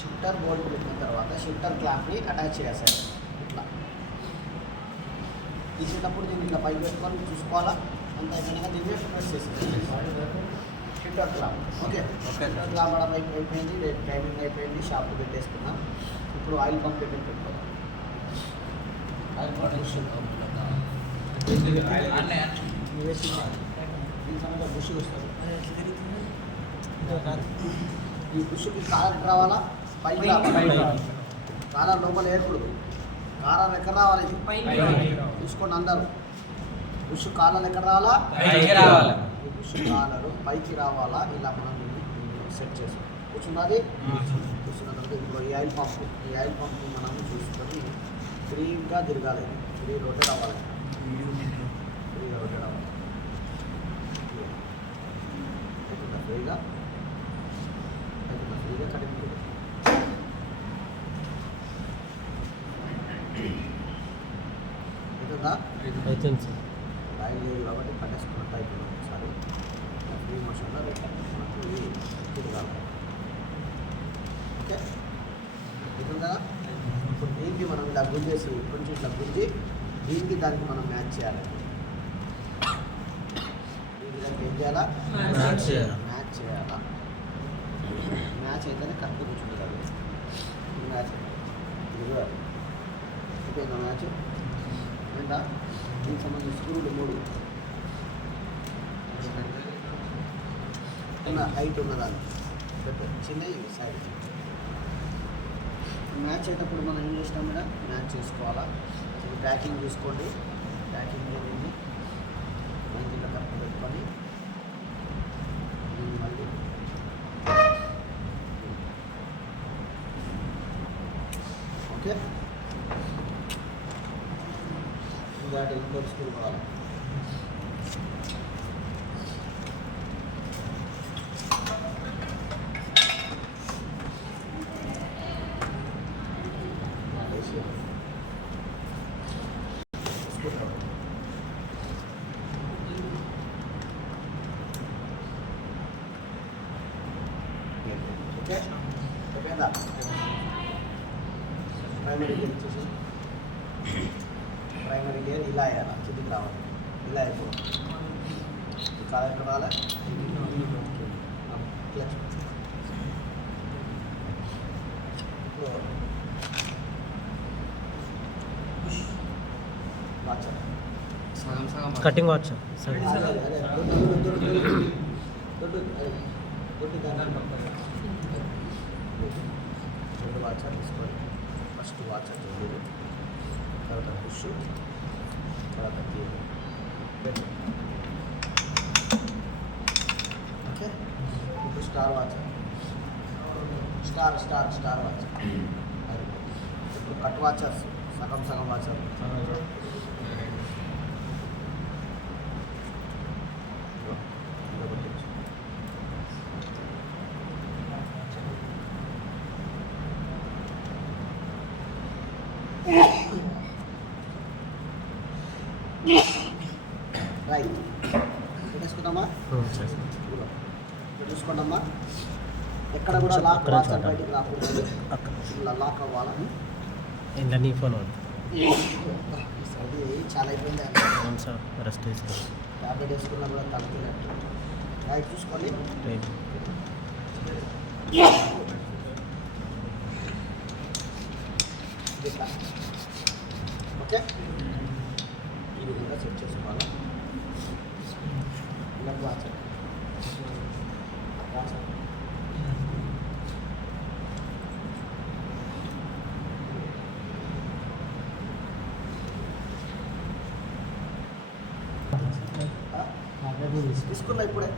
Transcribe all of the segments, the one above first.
Shifter bolt పెట్టిన తర్వాత shifter క్లాంప్ని attach చేయాలి సార్. ఇట్లా తీసేటప్పుడు దీన్ని ఇట్లా పైకి పెట్టుకొని చూసుకోవాలా. అంత అయిపోయినాక దీన్ని ప్రెస్ చేసేది shifter clamp. Okay, shifter clamp అయిపోయింది, టైమింగ్ అయిపోయింది, షాప్ పెట్టేసుకున్నాం. ఇప్పుడు ఆయిల్ పంప్ దగ్గర పెట్టుకోవాలి. ఆయిల్ పంప్ బుష్ దీని సమయంలో బుష్ వస్తుంది. ఈ బుష్కి కాలర్ రావాలా, పైకి రావాలి. కాలర్ లోపల ఏర్పడదు, కాలర్ ఎక్కడ రావాలి చూసుకోండి అందరూ. బుష్ కాలర్ ఎక్కడ రావాలా, ఈ బుష్ కాలరు పైకి రావాలా. ఇలా మనం సెట్ చేస్తాం. కూర్చున్నది కూర్చున్న తర్వాత ఇప్పుడు ఈ ఆయిల్ పంప్ మనం చూసుకొని ఫ్రీగా తిరగాలి. ఫ్రీ రొటేట్ అవ్వాలి, ఫ్రీగా రొటేట్ అవ్వాలి. ఫ్రీగా కటింగ్ అవుతుందా? ఆయిల్ లేదు కాబట్టి పట్టేసుకున్నట్టు అయిపోయింది. ఒకసారి ఫ్రీ మోషన్లో మనకి తిరగాలి. ఓకే, అవుతుందా? ఇప్పుడు దీనికి మనం ఇలా గుంజేసి కొంచెం ఇట్లా గుంజి దీనికి దానికి మనం మ్యాచ్ చేయాలి. దీనికి దానికి ఏం చేయాలా, మ్యాచ్ చేయాలా. మ్యాచ్ అయితేనే కరెక్ట్ కూర్చుంటుంది. మ్యాచ్ ఇదిగో అయిపోయిందా మ్యాచ్? ఏంటా దీనికి సంబంధించిన స్క్రూలు 3 ఉన్న హైట్ ఉన్నదాన్ని చిన్నవి సైడ్. మ్యాచ్ అయ్యేటప్పుడు మనం ఏం చేస్తాం మీద మ్యాచ్ చేసుకోవాలా. ఇది ప్యాకింగ్ చూసుకోండి, ప్యాకింగ్ ఏదైంది మనం దీంట్లో కరెక్ట్ పెట్టుకొని మళ్ళీ ఓకే. దాటి ఇంకో స్కూల్ కావాలి. ఓకే, అయిపోయిందా? ప్రైమరీ గేర్ వచ్చేసి ప్రైమరీ గేర్ ఇలా వేయాలి, కిందికి రావాలి. ఇలా అయిపోవాలి. కాలు ఎక్కడ రావాలి, క్లచ్. ఇప్పుడు వాచర్ కటింగ్ వాచ్ రెండు వాచర్ తీసుకోండి. ఫస్ట్ వాచర్ చూడండి, తర్వాత పుష్, తర్వాత గేర్. ఓకే, ఇప్పుడు స్టార్ వాచర్, స్టార్ వాచర్. ఇప్పుడు కట్ వాచర్స్, సగం వాచర్. రైట్ పెట్టేసుకుంటామా? చూసుకోండమ్మా, ఎక్కడ కూడా లాక్ వాచర్ బయటికి రాకూడదు. ఇలా లాక్ అవ్వాలని. ఇంకా నీ ఫోన్ అది చాలా అయిపోయింది. సార్ రెస్ట్ తీసుకోండి. ట్యాబ్లెట్ వేసుకున్నా కూడా తగ్గినట్టు. రైట్ చూసుకోండి. ఓకే, ఈ విధంగా సెట్ చేసుకోవాలి. ఇలా వాచర్ తీసుకున్నా, ఇప్పుడే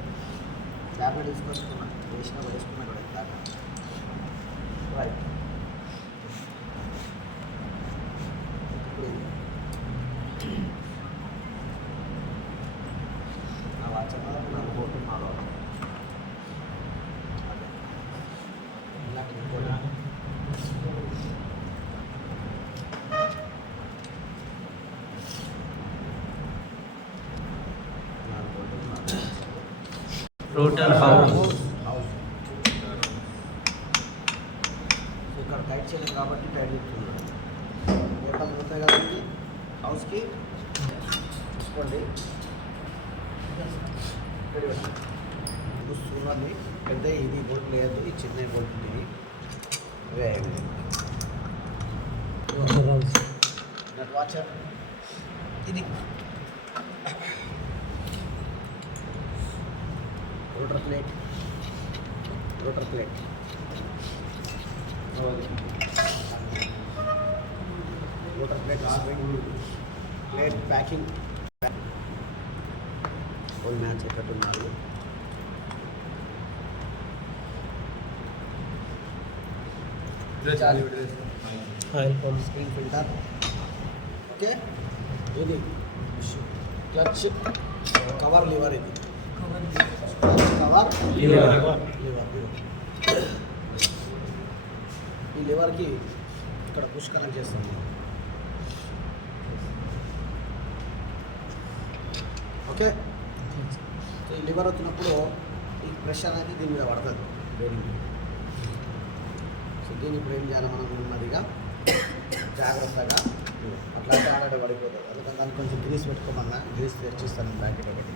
ట్యాబ్లెట్ తీసుకొచ్చుకున్నా, వేసినా వేసుకున్నా కూడా ట్యాబ్లెట్. రైట్, నా వాచర్ నా బోటు మాలో ఇలాంటి టోటల్ హౌస్ టైట్ చేయలేదు కాబట్టి టైట్ చెప్తున్నాడు. పేపర్లు ఉంటాయి కదండి హౌస్కి చూసుకోండి. చూస్తున్నది పెద్ద ఇది బోల్ట్ లేదు, ఈ చిన్న బోల్ట్ ఇది ఇవే అయింది. నట్ వాచర్ ఇది rotor plate rotor plate plate packing ఓల్ మ్యాచ్ ఎక్కడున్నారు. Oil pump screen filter okay. ఇది క్లచ్ కవర్ లివర్, ఇది కవర్ లివర్. ఈ లివర్కి ఇక్కడ పుష్ కనెక్ట్ చేస్తాం మనం. ఓకే. సో ఈ లివర్ వచ్చినప్పుడు ఈ ప్రెషర్ అనేది దీని మీద పడుతుంది బేరింగ్. సో దీన్ని ఇప్పుడు ఏం చేయాలి మనం నెమ్మదిగా జాగ్రత్తగా అట్లా ఆల్రెడీ పడిపోతుంది. అందుకని దానికి కొంచెం గ్రీస్ పెట్టుకోమన్నా గ్రీస్ తెచ్చిస్తాను ప్యాకెట్ ఒకటి.